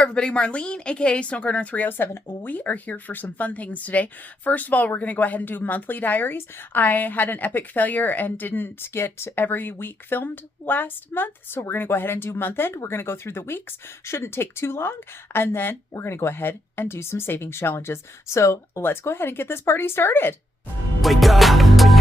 everybody, Marlene, aka Snow Gardener 307. We are here for some fun things today. First of all, we're going to go ahead and do monthly diaries. I had an epic failure and didn't get every week filmed last month, so we're going to go ahead and do month end. We're going to go through the weeks. Shouldn't take too long, and then we're going to go ahead and do some savings challenges. So let's go ahead and get this party started. Wake up,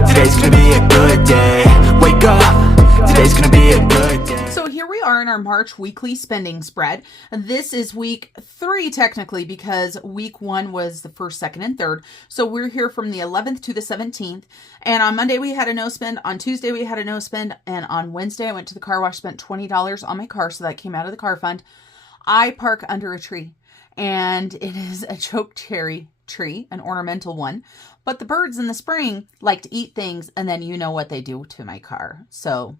today's gonna be a good day. Wake up, today's gonna be a good day. So here we are in our March weekly spending spread. This is week 3 technically, because week 1 was the 1st, 2nd, and 3rd. So we're here from the 11th to the 17th. And on Monday we had a no spend. On Tuesday we had a no spend. And on Wednesday I went to the car wash, spent $20 on my car. So that came out of the car fund. I park under a tree, and it is a choke cherry tree, an ornamental one. But the birds in the spring like to eat things, and then you know what they do to my car. So,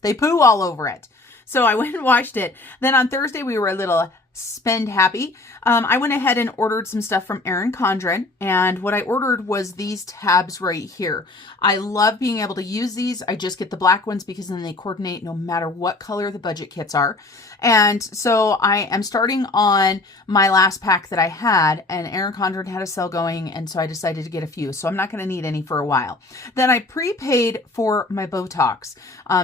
they poo all over it. So I went and washed it. Then on Thursday, we were a little spend happy. I went ahead and ordered some stuff from Erin Condren, and what I ordered was these tabs right here. I love being able to use these. I just get the black ones because then they coordinate no matter what color the budget kits are. And so I am starting on my last pack that I had, and Erin Condren had a sale going, and so I decided to get a few. So I'm not going to need any for a while. Then I prepaid for my Botox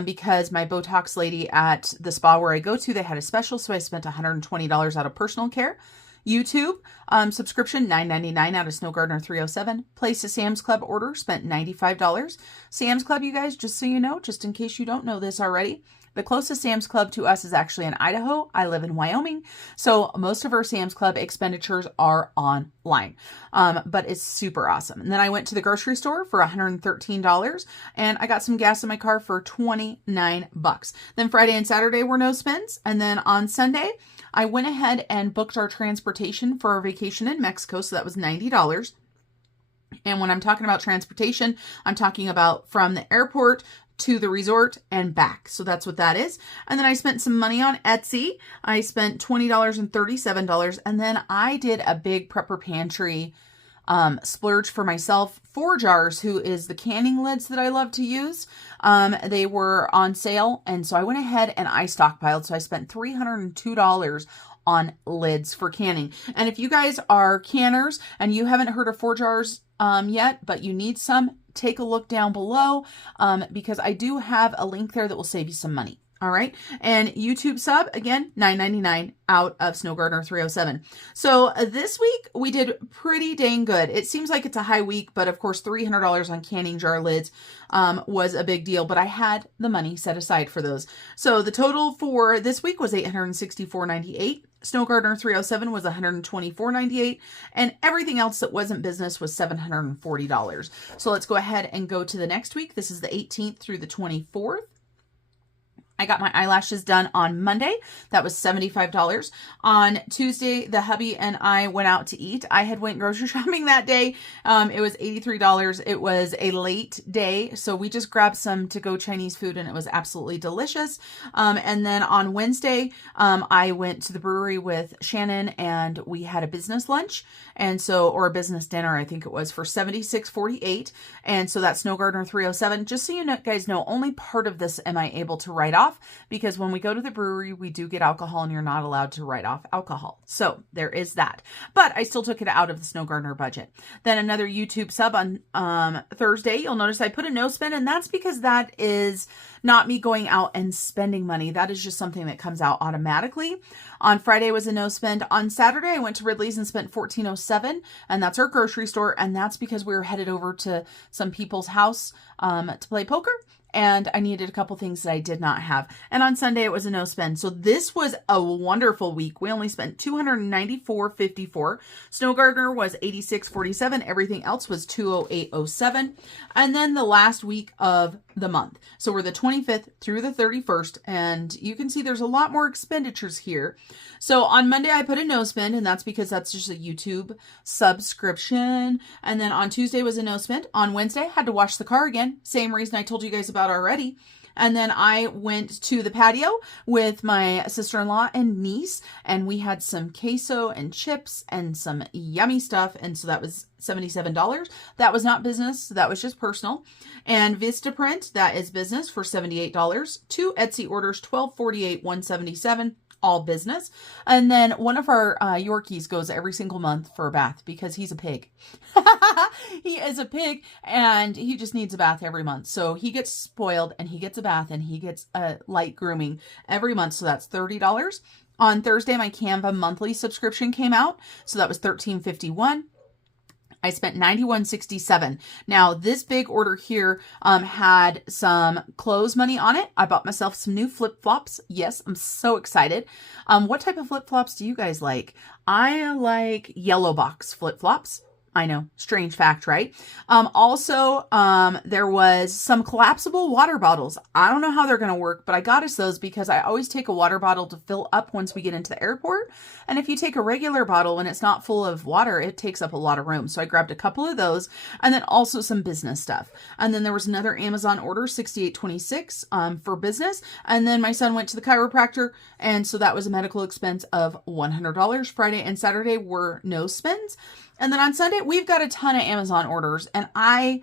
because my Botox lady at the spa where I go to, they had a special, so I spent $120 out of personal care. YouTube subscription, $9.99 out of Snow Gardener 307. Place a Sam's Club order, spent $95. Sam's Club, you guys, just so you know, just in case you don't know this already, the closest Sam's Club to us is actually in Idaho. I live in Wyoming, so most of our Sam's Club expenditures are online, but it's super awesome. And then I went to the grocery store for $113, and I got some gas in my car for $29. Then Friday and Saturday were no spends, and then on Sunday, I went ahead and booked our transportation for our vacation in Mexico, so that was $90. And when I'm talking about transportation, I'm talking about from the airport to the resort and back. So that's what that is. And then I spent some money on Etsy. I spent $20 and $37. And then I did a big prepper pantry splurge for myself. 4 Jars, who is the canning lids that I love to use. They were on sale. And so I went ahead and I stockpiled. So I spent $302 on lids for canning. And if you guys are canners and you haven't heard of 4 Jars yet, but you need some, take a look down below because I do have a link there that will save you some money. All right. And YouTube sub, again, $9.99 out of Snow Gardener 307. So this week we did pretty dang good. It seems like it's a high week, but of course $300 on canning jar lids was a big deal, but I had the money set aside for those. So the total for this week was $864.98. Snow Gardener 307 was $124.98, and everything else that wasn't business was $740. So let's go ahead and go to the next week. This is the 18th through the 24th. I got my eyelashes done on Monday. That was $75. On Tuesday, the hubby and I went out to eat. I had went grocery shopping that day. It was $83. It was a late day, so we just grabbed some to-go Chinese food, and it was absolutely delicious. And then on Wednesday, I went to the brewery with Shannon, and we had a business lunch, or a business dinner, I think it was, for $76.48. And so that's Snow Gardener 307. Just so you guys know, only part of this am I able to write off, because when we go to the brewery, we do get alcohol, and you're not allowed to write off alcohol. So there is that. But I still took it out of the Snow Gardener budget. Then another YouTube sub on Thursday. You'll notice I put a no spend, and that's because that is not me going out and spending money. That is just something that comes out automatically. On Friday was a no spend. On Saturday, I went to Ridley's and spent $14.07, and that's our grocery store. And that's because we were headed over to some people's house to play poker. And I needed a couple things that I did not have. And on Sunday, it was a no spend. So this was a wonderful week. We only spent $294.54. Snow Gardener was $86.47. Everything else was $208.07. And then the last week of the month. So we're the 25th through the 31st. And you can see there's a lot more expenditures here. So on Monday, I put a no spend, and that's because that's just a YouTube subscription. And then on Tuesday was a no spend. On Wednesday, I had to wash the car again. Same reason I told you guys about already. And then I went to the patio with my sister-in-law and niece, and we had some queso and chips and some yummy stuff. And so that was $77. That was not business. That was just personal. And Vistaprint, that is business, for $78. 2 Etsy orders, $12.48, $177. all business. And then one of our Yorkies goes every single month for a bath because he's a pig. He is a pig and he just needs a bath every month. So he gets spoiled and he gets a bath and he gets a light grooming every month. So that's $30. On Thursday, my Canva monthly subscription came out. So that was $13.51. I spent $91.67. Now, this big order here had some clothes money on it. I bought myself some new flip-flops. Yes, I'm so excited. What type of flip-flops do you guys like? I like yellow box flip-flops. I know, strange fact, right? Also, there was some collapsible water bottles. I don't know how they're going to work, but I got us those because I always take a water bottle to fill up once we get into the airport. And if you take a regular bottle and it's not full of water, it takes up a lot of room. So I grabbed a couple of those and then also some business stuff. And then there was another Amazon order, $68.26 for business. And then my son went to the chiropractor. And so that was a medical expense of $100. Friday and Saturday were no spends. And then on Sunday, we've got a ton of Amazon orders, and I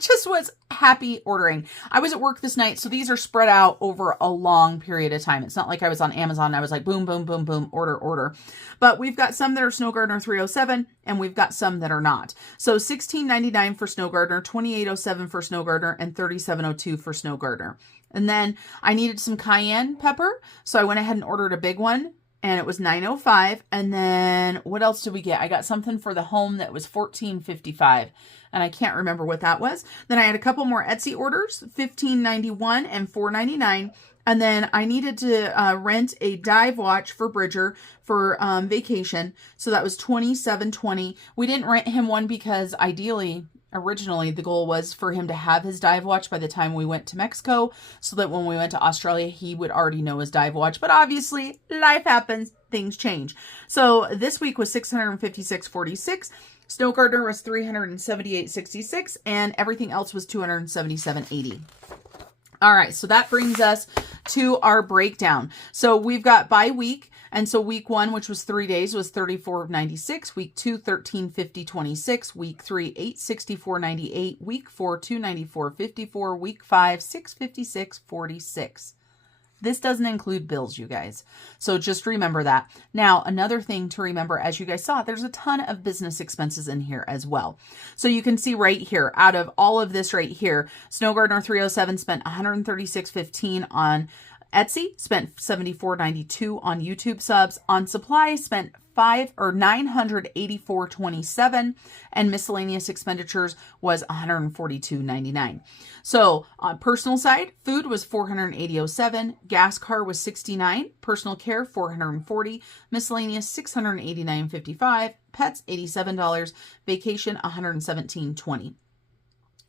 just was happy ordering. I was at work this night, so these are spread out over a long period of time. It's not like I was on Amazon and I was like, boom, boom, boom, boom, order, order. But we've got some that are Snow Gardener 307, and we've got some that are not. So $16.99 for Snow Gardener, $28.07 for Snow Gardener, and $37.02 for Snow Gardener. And then I needed some cayenne pepper, so I went ahead and ordered a big one. And it was $9.05. And then what else did we get? I got something for the home that was $14.55. And I can't remember what that was. Then I had a couple more Etsy orders, $15.91 and $4.99. And then I needed to rent a dive watch for Bridger for vacation. So that was $27.20. We didn't rent him one because originally, the goal was for him to have his dive watch by the time we went to Mexico so that when we went to Australia, he would already know his dive watch. But obviously, life happens. Things change. So this week was $656.46. Snow Gardener was $378.66. And everything else was $277.80. All right, so that brings us to our breakdown. So we've got by week. And so week 1, which was 3 days, was $34.96. Week 2, $13.50.26. Week 3, $8.64.98. Week 4, $2.94.54. Week 5, $6.56.46. This doesn't include bills, you guys. So just remember that. Now, another thing to remember, as you guys saw, there's a ton of business expenses in here as well. So you can see right here, out of all of this right here, Snow Gardener 307 spent $136.15 on Etsy, spent $74.92 on YouTube subs. On supplies, spent $984.27, and miscellaneous expenditures was $142.99. So on personal side, food was $480.07, gas car was $69, personal care $440, miscellaneous $689.55, pets $87, vacation $117.20.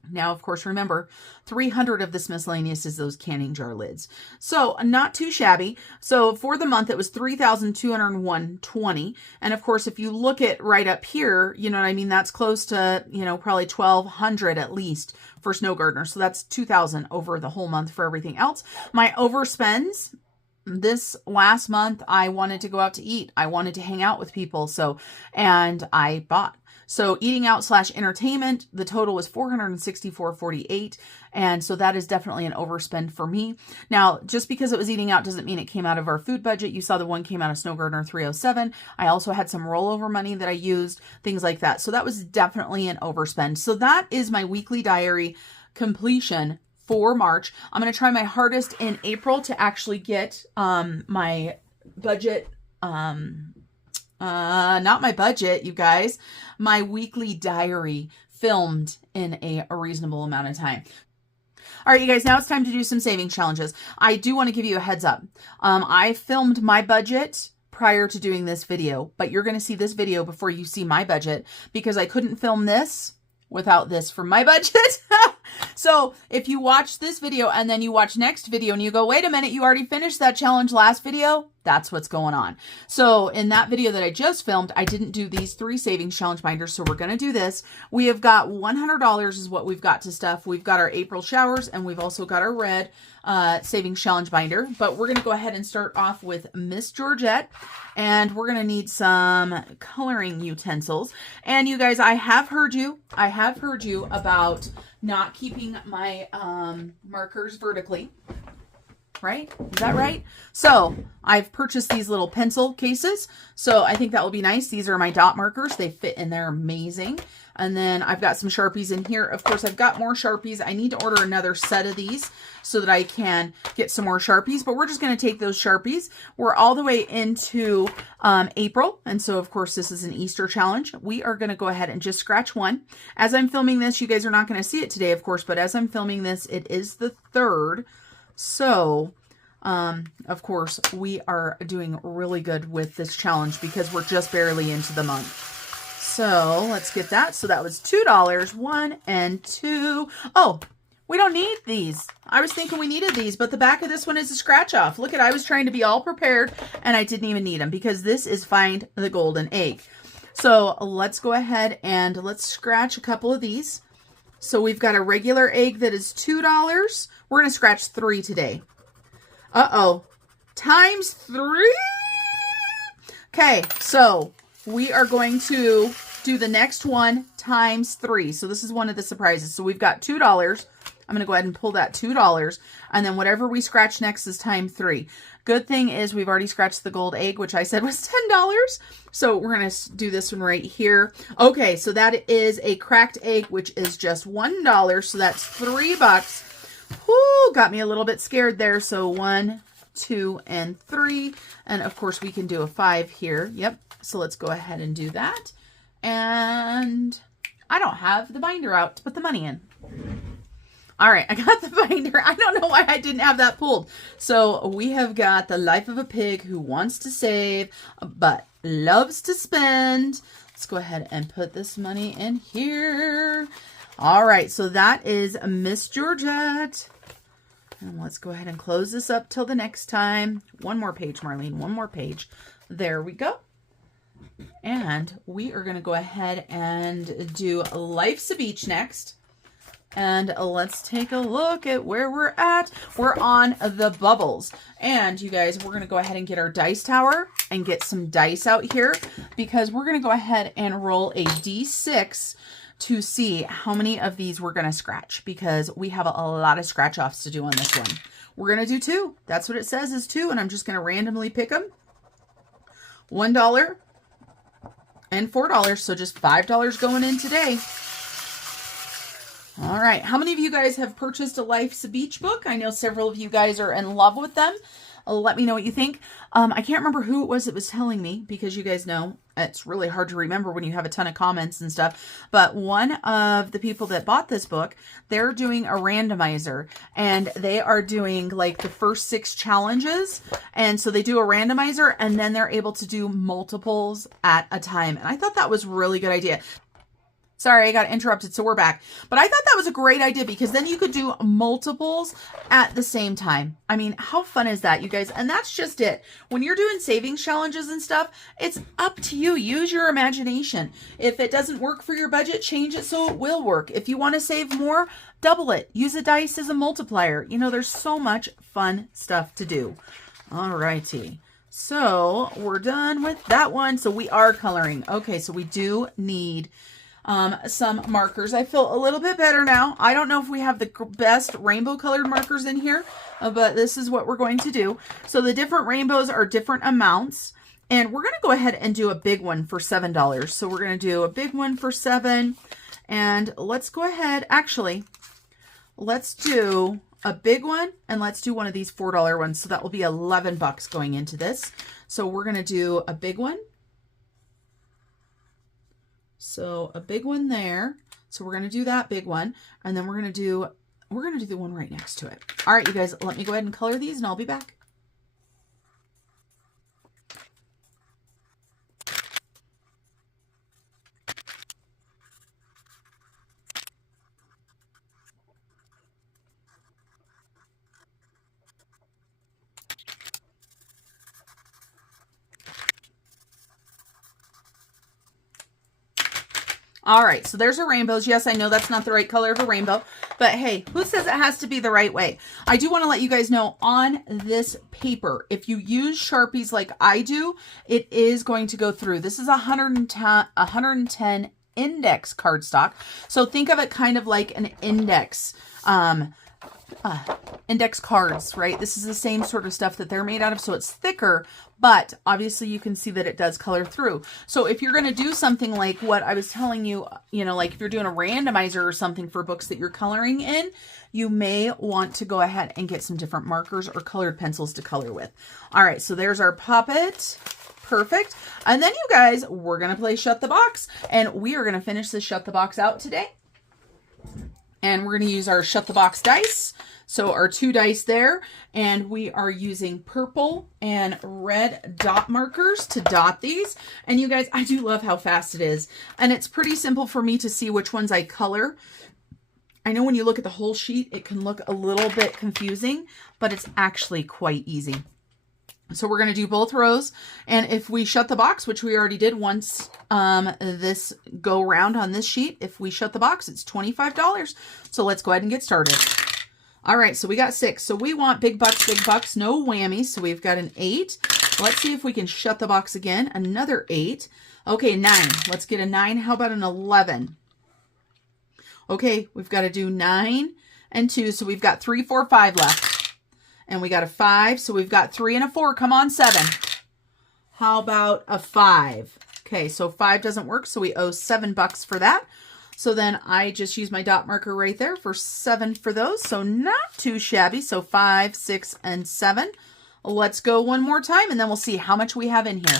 Now, of course, remember, 300 of this miscellaneous is those canning jar lids. So not too shabby. So for the month, it was $3,201.20. And of course, if you look at right up here, you know what I mean? That's close to, probably 1,200 at least for Snow Gardener. So that's 2,000 over the whole month for everything else. My overspends this last month, I wanted to go out to eat. I wanted to hang out with people. And I bought. So eating out / entertainment, the total was $464.48. And so that is definitely an overspend for me. Now, just because it was eating out doesn't mean it came out of our food budget. You saw the one came out of Snow Gardener 307. I also had some rollover money that I used, things like that. So that was definitely an overspend. So that is my weekly diary completion for March. I'm going to try my hardest in April to actually get my budget, not my budget, you guys, my weekly diary filmed in a reasonable amount of time. All right, you guys, now it's time to do some savings challenges. I do want to give you a heads up. I filmed my budget prior to doing this video, but you're going to see this video before you see my budget because I couldn't film this without this for my budget. So if you watch this video and then you watch next video and you go, wait a minute, you already finished that challenge last video, that's what's going on. So in that video that I just filmed, I didn't do these 3 savings challenge binders. So we're going to do this. We have got $100 is what we've got to stuff. We've got our April showers and we've also got our red savings challenge binder. But we're going to go ahead and start off with Miss Georgette. And we're going to need some coloring utensils. And you guys, I have heard you about not keeping my markers vertically. right? Is that right? So I've purchased these little pencil cases. So I think that will be nice. These are my dot markers. They fit in there amazing. And then I've got some Sharpies in here. Of course, I've got more Sharpies. I need to order another set of these so that I can get some more Sharpies, but we're just going to take those Sharpies. We're all the way into April. And so, of course, this is an Easter challenge. We are going to go ahead and just scratch one. As I'm filming this, you guys are not going to see it today, of course, but as I'm filming this, it is the 3rd. So, of course, we are doing really good with this challenge because we're just barely into the month. So let's get that. So that was $2, 1 and 2. Oh, we don't need these. I was thinking we needed these, but the back of this one is a scratch off. Look at, I was trying to be all prepared and I didn't even need them because this is Find the Golden Egg. So let's go ahead and let's scratch a couple of these. So we've got a regular egg that is $2. We're going to scratch 3 today. Uh-oh. Times 3? Okay, so we are going to do the next one times 3. So this is one of the surprises. So we've got $2. I'm going to go ahead and pull that $2. And then whatever we scratch next is times 3. Good thing is we've already scratched the gold egg, which I said was $10. So we're going to do this one right here. Okay, so that is a cracked egg, which is just $1. So that's $3. Whoo, got me a little bit scared there. So 1, 2, and 3. And of course we can do a 5 here. Yep. So let's go ahead and do that. And I don't have the binder out to put the money in. All right, I got the binder. I don't know why I didn't have that pulled. So we have got The Life of a Pig Who Wants to Save but Loves to Spend. Let's go ahead and put this money in here. All right, so that is Miss Georgette. And let's go ahead and close this up till the next time. One more page, Marlene, one more page. There we go. And we are going to go ahead and do Life's a Beach next. And let's take a look at where we're at. We're on the bubbles. And you guys, we're going to go ahead and get our dice tower and get some dice out here because we're going to go ahead and roll a D6 to see how many of these we're going to scratch because we have a lot of scratch offs to do on this one. We're going to do 2. That's what it says is 2. And I'm just going to randomly pick them. $1 and $4. So just $5 going in today. All right. How many of you guys have purchased a Life's a Beach book? I know several of you guys are in love with them. Let me know what you think. I can't remember who it was that was telling me because you guys know it's really hard to remember when you have a ton of comments and stuff. But one of the people that bought this book, they're doing a randomizer and they are doing like the first 6 challenges. And so they do a randomizer and then they're able to do multiples at a time. And I thought that was a really good idea. Sorry, I got interrupted, so we're back. But I thought that was a great idea because then you could do multiples at the same time. I mean, how fun is that, you guys? And that's just it. When you're doing savings challenges and stuff, it's up to you. Use your imagination. If it doesn't work for your budget, change it so it will work. If you want to save more, double it. Use a dice as a multiplier. You know, there's so much fun stuff to do. All righty. So we're done with that one. So we are coloring. Okay, so we do need some markers. I feel a little bit better now. I don't know if we have the best rainbow colored markers in here, but this is what we're going to do. So the different rainbows are different amounts, and we're going to go ahead and do a big one for $7. So we're going to do a big one for $7, and let's go ahead. Actually, let's do a big one, and let's do one of these $4 ones. So that will be $11 going into this. So we're going to do a big one. So a big one there. So we're going to do that big one. And then we're going to do the one right next to it. All right, you guys, let me go ahead and color these and I'll be back. All right, so there's our rainbows. Yes, I know that's not the right color of a rainbow, but hey, who says it has to be the right way? I do want to let you guys know on this paper, if you use Sharpies like I do, it is going to go through. This is 110 index cardstock. So think of it kind of like an index index cards, right? This is the same sort of stuff that they're made out of, so it's thicker, but obviously you can see that it does color through. So if you're going to do something like what I was telling you, you know, like if you're doing a randomizer or something for books that you're coloring in, you may want to go ahead and get some different markers or colored pencils to color with. All right, so there's our puppet. Perfect. And then you guys, we're going to play Shut the Box, and we are going to finish this Shut the Box out today. And we're going to use our Shut the Box dice. So our 2 dice there, and we are using purple and red dot markers to dot these. And you guys, I do love how fast it is. And it's pretty simple for me to see which ones I color. I know when you look at the whole sheet, it can look a little bit confusing, but it's actually quite easy. So we're going to do both rows. And if we shut the box, which we already did once this go round on this sheet, if we shut the box, it's $25. So let's go ahead and get started. All right, so we got 6. So we want big bucks, no whammies. So we've got an 8. Let's see if we can shut the box again. Another 8. Okay, 9. Let's get a 9. How about an 11? Okay, we've got to do 9 and 2. So we've got 3, 4, 5 left. And we got a 5. So we've got 3 and a 4. Come on, 7. How about a 5? Okay, so 5 doesn't work. So we owe $7 for that. So then I just use my dot marker right there for 7 for those. So not too shabby. So 5, 6, and 7. Let's go one more time and then we'll see how much we have in here.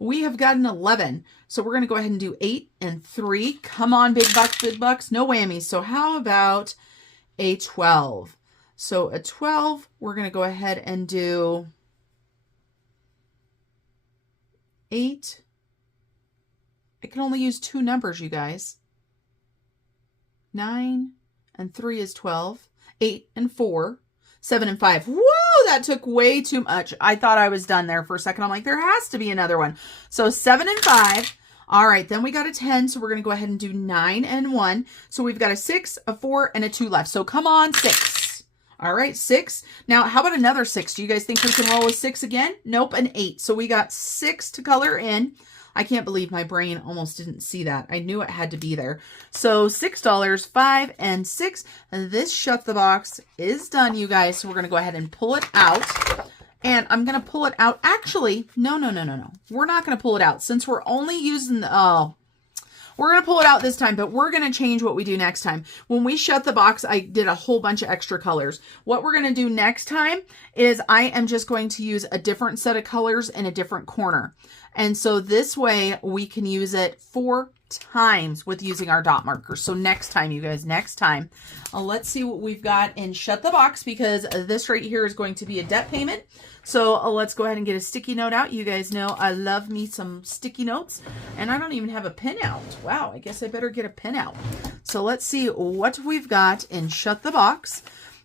We have got an 11. So we're going to go ahead and do 8 and 3. Come on, big bucks, no whammies. So how about a 12? So a 12, we're going to go ahead and do 8. I can only use 2 numbers, you guys. 9 and 3 is 12. 8 and 4. 7 and 5. Whoa, that took way too much. I thought I was done there for a second. I'm like, there has to be another one. So 7 and 5. All right, then we got a 10. So we're going to go ahead and do 9 and 1. So we've got a 6, a 4, and a 2 left. So come on, 6. All right, 6. Now, how about another 6? Do you guys think we can roll with 6 again? Nope, an 8. So we got 6 to color in. I can't believe my brain almost didn't see that. I knew it had to be there. So $6, 5, and 6. And this Shut the Box is done, you guys. So we're going to go ahead and pull it out. And I'm going to pull it out. Actually, no. We're not going to pull it out since we're only using the... We're going to pull it out this time, but we're going to change what we do next time. When we shut the box, I did a whole bunch of extra colors. What we're going to do next time is I am just going to use a different set of colors in a different corner. And so this way we can use it 4 times with using our dot markers. So next time, you guys, next time, let's see what we've got in Shut the Box, because this right here is going to be a debt payment. So let's go ahead and get a sticky note out. You guys know I love me some sticky notes, and I don't even have a pin out. Wow, I guess I better get a pin out. So let's see what we've got in Shut the Box.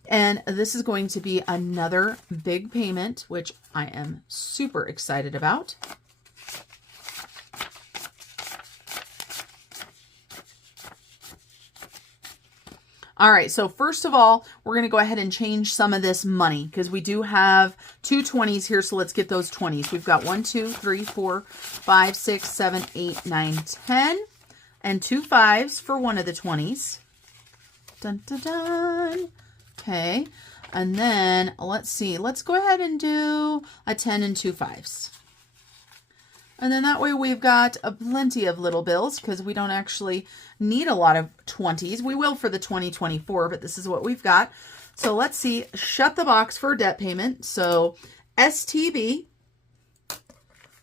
And this is going to be another big payment, which I am super excited about. All right, so first of all, we're going to go ahead and change some of this money because we do have 2 20s here. So let's get those 20s. We've got 1, 2, 3, 4, 5, 6, 7, 8, 9, 10, and 2 5s for one of the 20s. Dun, dun, dun. Okay, and then let's see. Let's go ahead and do a 10 and 2 5s. And then that way we've got plenty of little bills because we don't actually need a lot of 20s. We will for the 2024, but this is what we've got. So let's see. Shut the box for debt payment. So STB,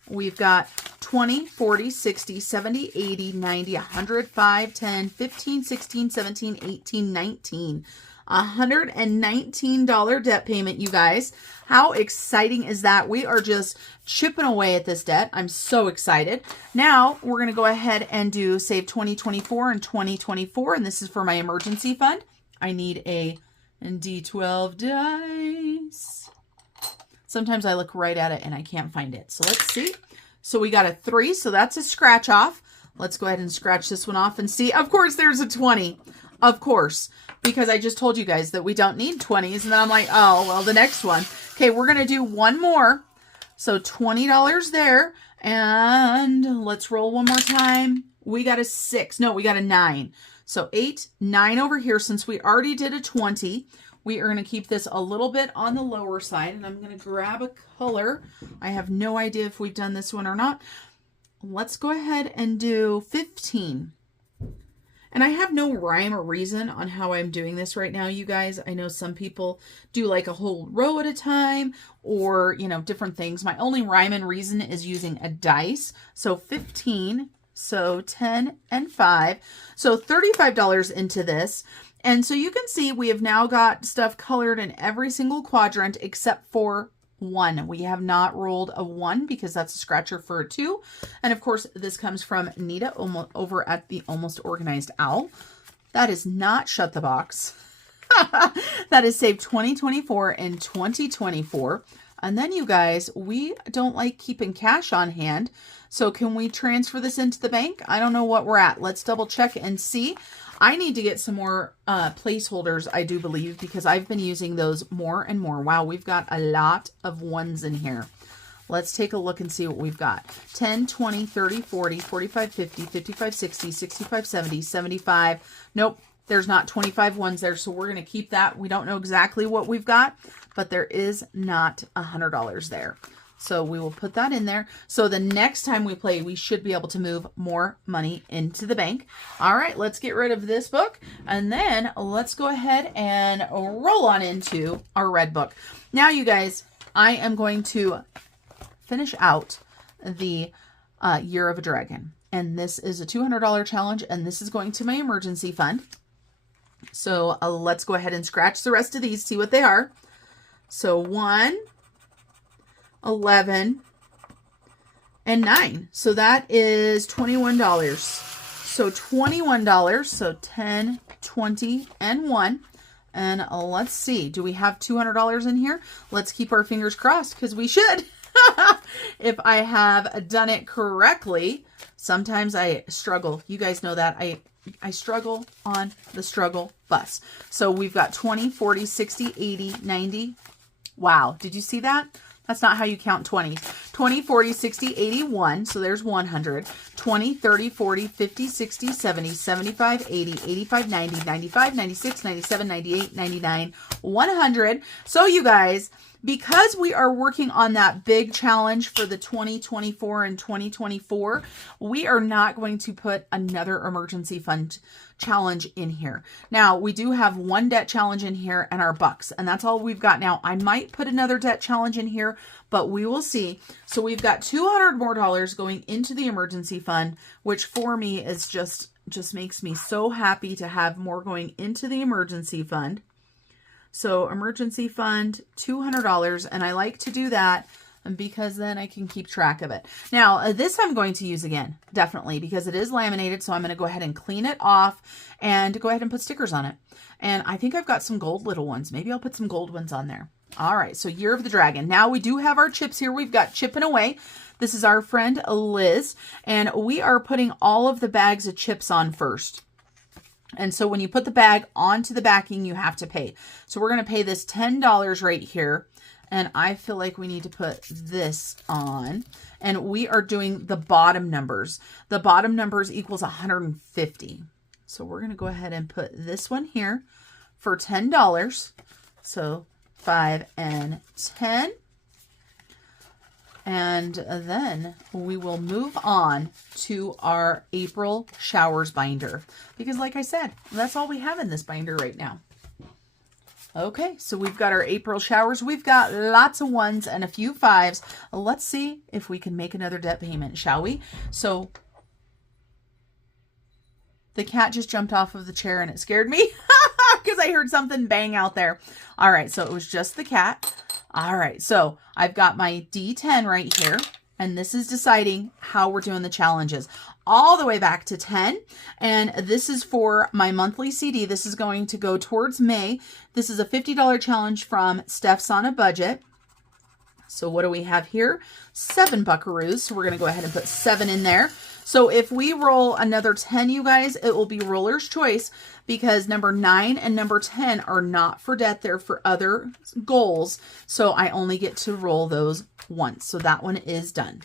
we've got 20, 40, 60, 70, 80, 90, 100, 5, 10, 15, 16, 17, 18, 19. $119 debt payment, you guys. How exciting is that? We are just chipping away at this debt. I'm so excited. Now we're going to go ahead and do save 2024 and 2024. And this is for my emergency fund. I need a D12 dice. Sometimes I look right at it and I can't find it. So let's see. So we got a 3. So that's a scratch off. Let's go ahead and scratch this one off and see. Of course, there's a 20. Of course, because I just told you guys that we don't need 20s. And then I'm like, oh, well, the next one. Okay, we're going to do one more. So $20 there. And let's roll one more time. We got a 6. No, we got a 9. So 8, 9 over here. Since we already did a 20, We are going to keep this a little bit on the lower side, and I'm going to grab a color. I have no idea if we've done this one or not. Let's go ahead and do 15. And I have no rhyme or reason on how I'm doing this right now, you guys. I know some people do like a whole row at a time or, you know, different things. My only rhyme and reason is using a dice. So 15, so 10 and 5. So $35 into this. And so you can see we have now got stuff colored in every single quadrant except for 1. We have not rolled a 1 because that's a scratcher for a 2. And of course, this comes from Nita over at the Almost Organized Owl. That is not Shut the Box. That is Save 2024 and 2024. And then you guys, we don't like keeping cash on hand. So can we transfer this into the bank? I don't know what we're at. Let's double check and see. I need to get some more placeholders, I do believe, because I've been using those more and more. Wow, we've got a lot of ones in here. Let's take a look and see what we've got. 10, 20, 30, 40, 45, 50, 55, 60, 65, 70, 75. Nope, there's not 25 ones there, so we're going to keep that. We don't know exactly what we've got, but there is not $100 there. So we will put that in there. So the next time we play, we should be able to move more money into the bank. All right, let's get rid of this book. And then let's go ahead and roll on into our red book. Now, you guys, I am going to finish out the Year of a Dragon. And this is a $200 challenge. And this is going to my emergency fund. So let's go ahead and scratch the rest of these, see what they are. So 1, 11, and 9. So that is $21. So $21. So 10, 20, and 1. And let's see. Do we have $200 in here? Let's keep our fingers crossed because we should. If I have done it correctly. Sometimes I struggle. You guys know that. I struggle on the struggle bus. So we've got 20, 40, 60, 80, 90. Wow. Did you see that? That's not how you count 20s. 20, 40, 60, 81. So there's 100. 20, 30, 40, 50, 60, 70, 75, 80, 85, 90, 95, 96, 97, 98, 99, 100. So you guys, because we are working on that big challenge for the 2024 and 2024, we are not going to put another emergency fund challenge in here. Now, we do have one debt challenge in here and our bucks, and that's all we've got now. I might put another debt challenge in here, but we will see. So we've got $200 more going into the emergency fund, which for me is just makes me so happy to have more going into the emergency fund. So emergency fund, $200, and I like to do that because then I can keep track of it. Now, this I'm going to use again, definitely, because it is laminated, so I'm going to go ahead and clean it off and go ahead and put stickers on it. And I think I've got some gold little ones. Maybe I'll put some gold ones on there. All right, so Year of the Dragon. Now we do have our chips here. We've got Chipping Away. This is our friend Liz, and we are putting all of the bags of chips on first. And so when you put the bag onto the backing, you have to pay. So we're going to pay this $10 right here. And I feel like we need to put this on. And we are doing the bottom numbers. The bottom numbers equals 150. So we're going to go ahead and put this one here for $10. So 5 and 10. And then we will move on to our April Showers binder. Because like I said, that's all we have in this binder right now. Okay, so we've got our April Showers. We've got lots of 1s and a few 5s. Let's see if we can make another debt payment, shall we? So the cat just jumped off of the chair and it scared me because I heard something bang out there. All right, so it was just the cat. All right, so I've got my D10 right here, and this is deciding how we're doing the challenges. All the way back to 10, and this is for my monthly CD. This is going to go towards May. This is a $50 challenge from Steph's on a Budget. So what do we have here? 7 buckaroos. So we're going to go ahead and put 7 in there. So if we roll another 10, you guys, it will be roller's choice because number 9 and number 10 are not for debt. They're for other goals. So I only get to roll those once. So that one is done.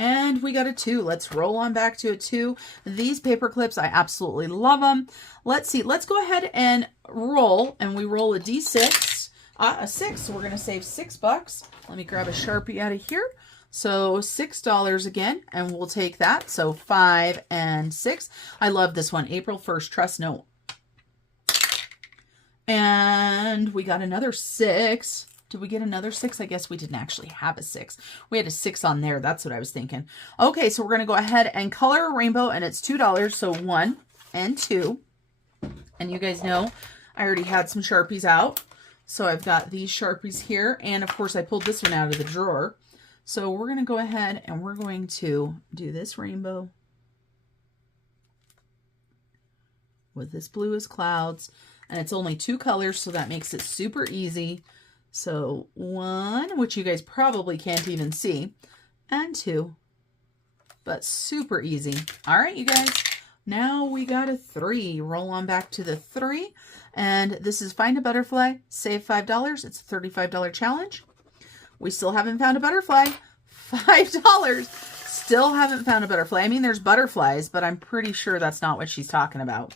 And we got a 2. Let's roll on back to a 2. These paper clips, I absolutely love them. Let's see. Let's go ahead and roll. And we roll a D6. A 6. So we're going to save $6. Let me grab a Sharpie out of here. So $6 again. And we'll take that. So 5 and 6. I love this one. April 1st. Trust no. And we got another 6. Did we get another 6? I guess we didn't actually have a 6. We had a 6 on there. That's what I was thinking. Okay, so we're going to go ahead and color a rainbow, and it's $2. So 1 and 2. And you guys know I already had some Sharpies out. So I've got these Sharpies here. And of course, I pulled this one out of the drawer. So we're going to go ahead and we're going to do this rainbow with this blue as clouds. And it's only 2 colors, so that makes it super easy. So 1, which you guys probably can't even see, and 2, but super easy. All right, you guys, now we got a 3. Roll on back to the 3, and this is find a butterfly, save $5. It's a $35 challenge. We still haven't found a butterfly. $5. Still haven't found a butterfly. I mean, there's butterflies, but I'm pretty sure that's not what she's talking about.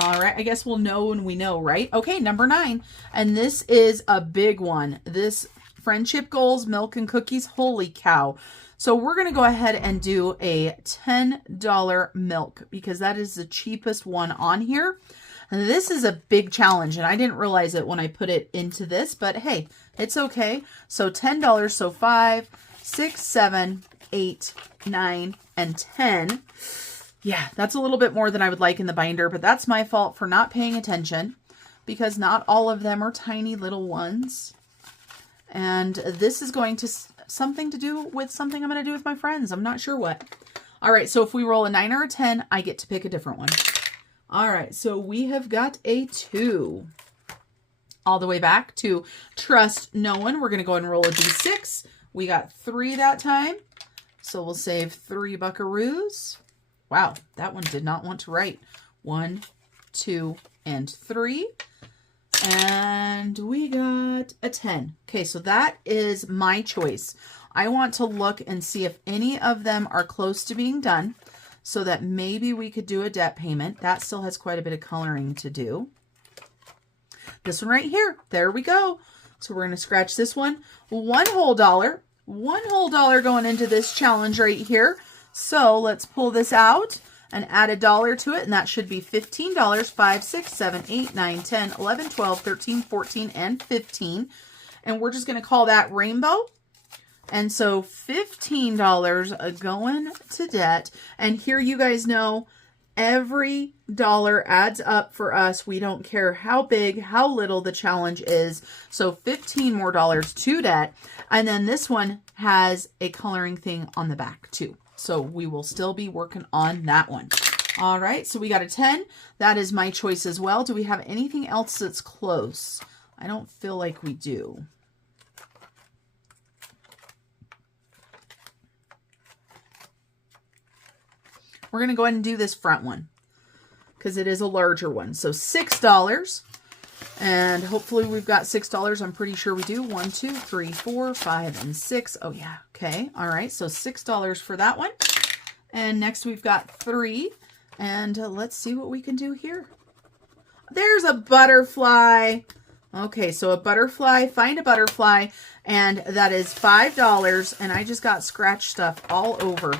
All right, I guess we'll know when we know, right? Okay, number 9. And this is a big one. This friendship goals, milk and cookies. Holy cow. So we're going to go ahead and do a $10 milk because that is the cheapest one on here. And this is a big challenge, and I didn't realize it when I put it into this, but hey, it's okay. So $10, so 5, 6, 7, 8, 9, and 10. Yeah, that's a little bit more than I would like in the binder, but that's my fault for not paying attention because not all of them are tiny little ones. And this is going to something to do with something I'm going to do with my friends. I'm not sure what. All right, so if we roll a 9 or a 10, I get to pick a different one. All right, so we have got a 2. All the way back to trust no one. We're going to go ahead and roll a D6. We got 3 that time. So we'll save 3 buckaroos. Wow, that one did not want to write. 1, 2, and 3. And we got a 10. Okay, so that is my choice. I want to look and see if any of them are close to being done so that maybe we could do a debt payment. That still has quite a bit of coloring to do. This one right here. There we go. So we're going to scratch this one. $1 whole. $1 whole going into this challenge right here. So let's pull this out and add $1 to it, and that should be $15. 5, 6, 7, 8, 9, 10, 11, 12, 13, 14, and 15. And we're just going to call that rainbow. And so $15 going to debt. And here you guys know every dollar adds up for us. We don't care how big, how little the challenge is. So $15 more to debt. And then this one has a coloring thing on the back too. So we will still be working on that one. All right, so we got a 10. That is my choice as well. Do we have anything else that's close? I don't feel like we do. We're going to go ahead and do this front one because it is a larger one. So $6. And hopefully we've got $6. I'm pretty sure we do. 1, 2, 3, 4, 5, and 6. Oh, yeah. Okay. All right. So $6 for that one. And next we've got 3. And let's see what we can do here. There's a butterfly. Okay. So a butterfly. Find a butterfly. And that is $5. And I just got scratch stuff all over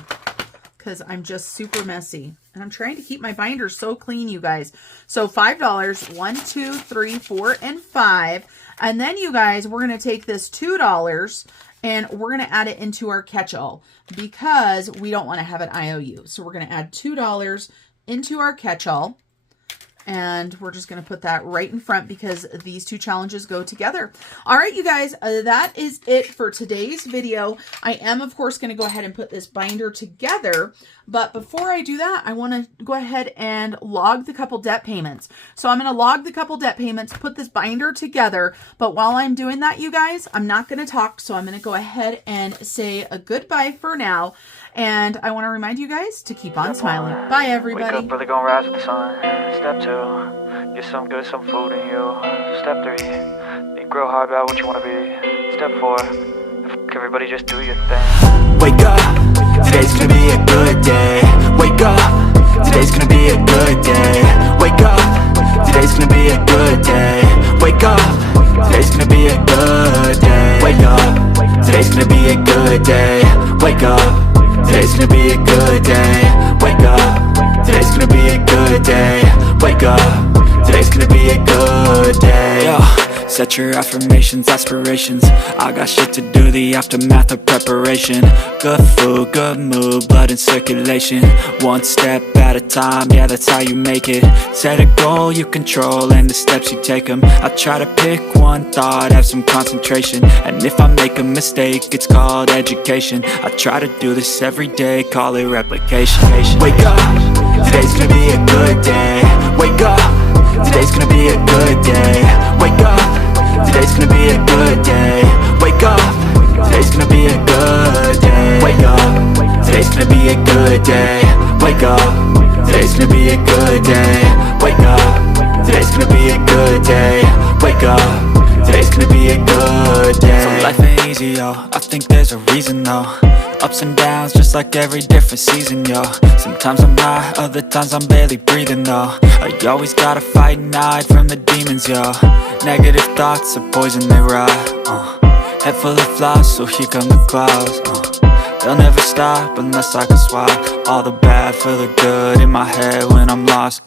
because I'm just super messy. And I'm trying to keep my binder so clean, you guys. So $5, 1, 2, 3, 4, and 5. And then, you guys, we're going to take this $2 and we're going to add it into our catch-all because we don't want to have an IOU. So we're going to add $2 into our catch-all. And we're just going to put that right in front because these two challenges go together. All right, you guys, that is it for today's video. I am, of course, going to go ahead and put this binder together. But before I do that, I want to go ahead and log the couple debt payments. So I'm going to log the couple debt payments, put this binder together. But while I'm doing that, you guys, I'm not going to talk. So I'm going to go ahead and say a goodbye for now. And I want to remind you guys to keep on smiling. Bye, everybody. Wake up, brother, gonna rise with the sun. Step 2, get some good, some food in you. Step 3, think real hard about what you want to be. Step 4, everybody just do your thing. Wake up, today's gonna be a good day. Wake up, today's gonna be a good day. Wake up, today's gonna be a good day. Wake up, today's gonna be a good day. Wake up, today's gonna be a good day. Wake up, today's gonna be a good day. Wake up, today's gonna be a good day. Wake up, today's gonna be a good day. Yo, set your affirmations, aspirations. I got shit to do, the aftermath of preparation. Good food, good mood, blood in circulation. One step at a time, yeah, that's how you make it. Set a goal you control and the steps you take them. I try to pick one thought, have some concentration. And if I make a mistake, it's called education. I try to do this every day, call it replication. Wake up, today's gonna be a good day. Wake up, today's gonna be a good day. Wake up, today's gonna be a good day. Wake up, today's gonna be a good day. Wake up, today's gonna be a good day. Wake up, today's gonna be a good day. Wake up, today's gonna be a good day. Wake up, today's gonna be a good day. So life ain't easy, yo, I think there's a reason though. Ups and downs, just like every different season, yo. Sometimes I'm high, other times I'm barely breathing, though. I always gotta fight and hide from the demons, yo. Negative thoughts are poison, they rot. Head full of flies, so here come the clouds. They'll never stop unless I can swap all the bad for the good in my head when I'm lost.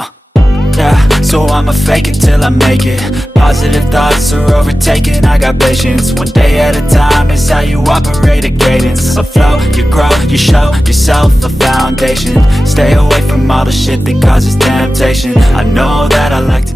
Yeah, so I'ma fake it till I make it. Positive thoughts are overtaken, I got patience. One day at a time is how you operate a cadence. A flow, you grow, you show yourself a foundation. Stay away from all the shit that causes temptation. I know that I like to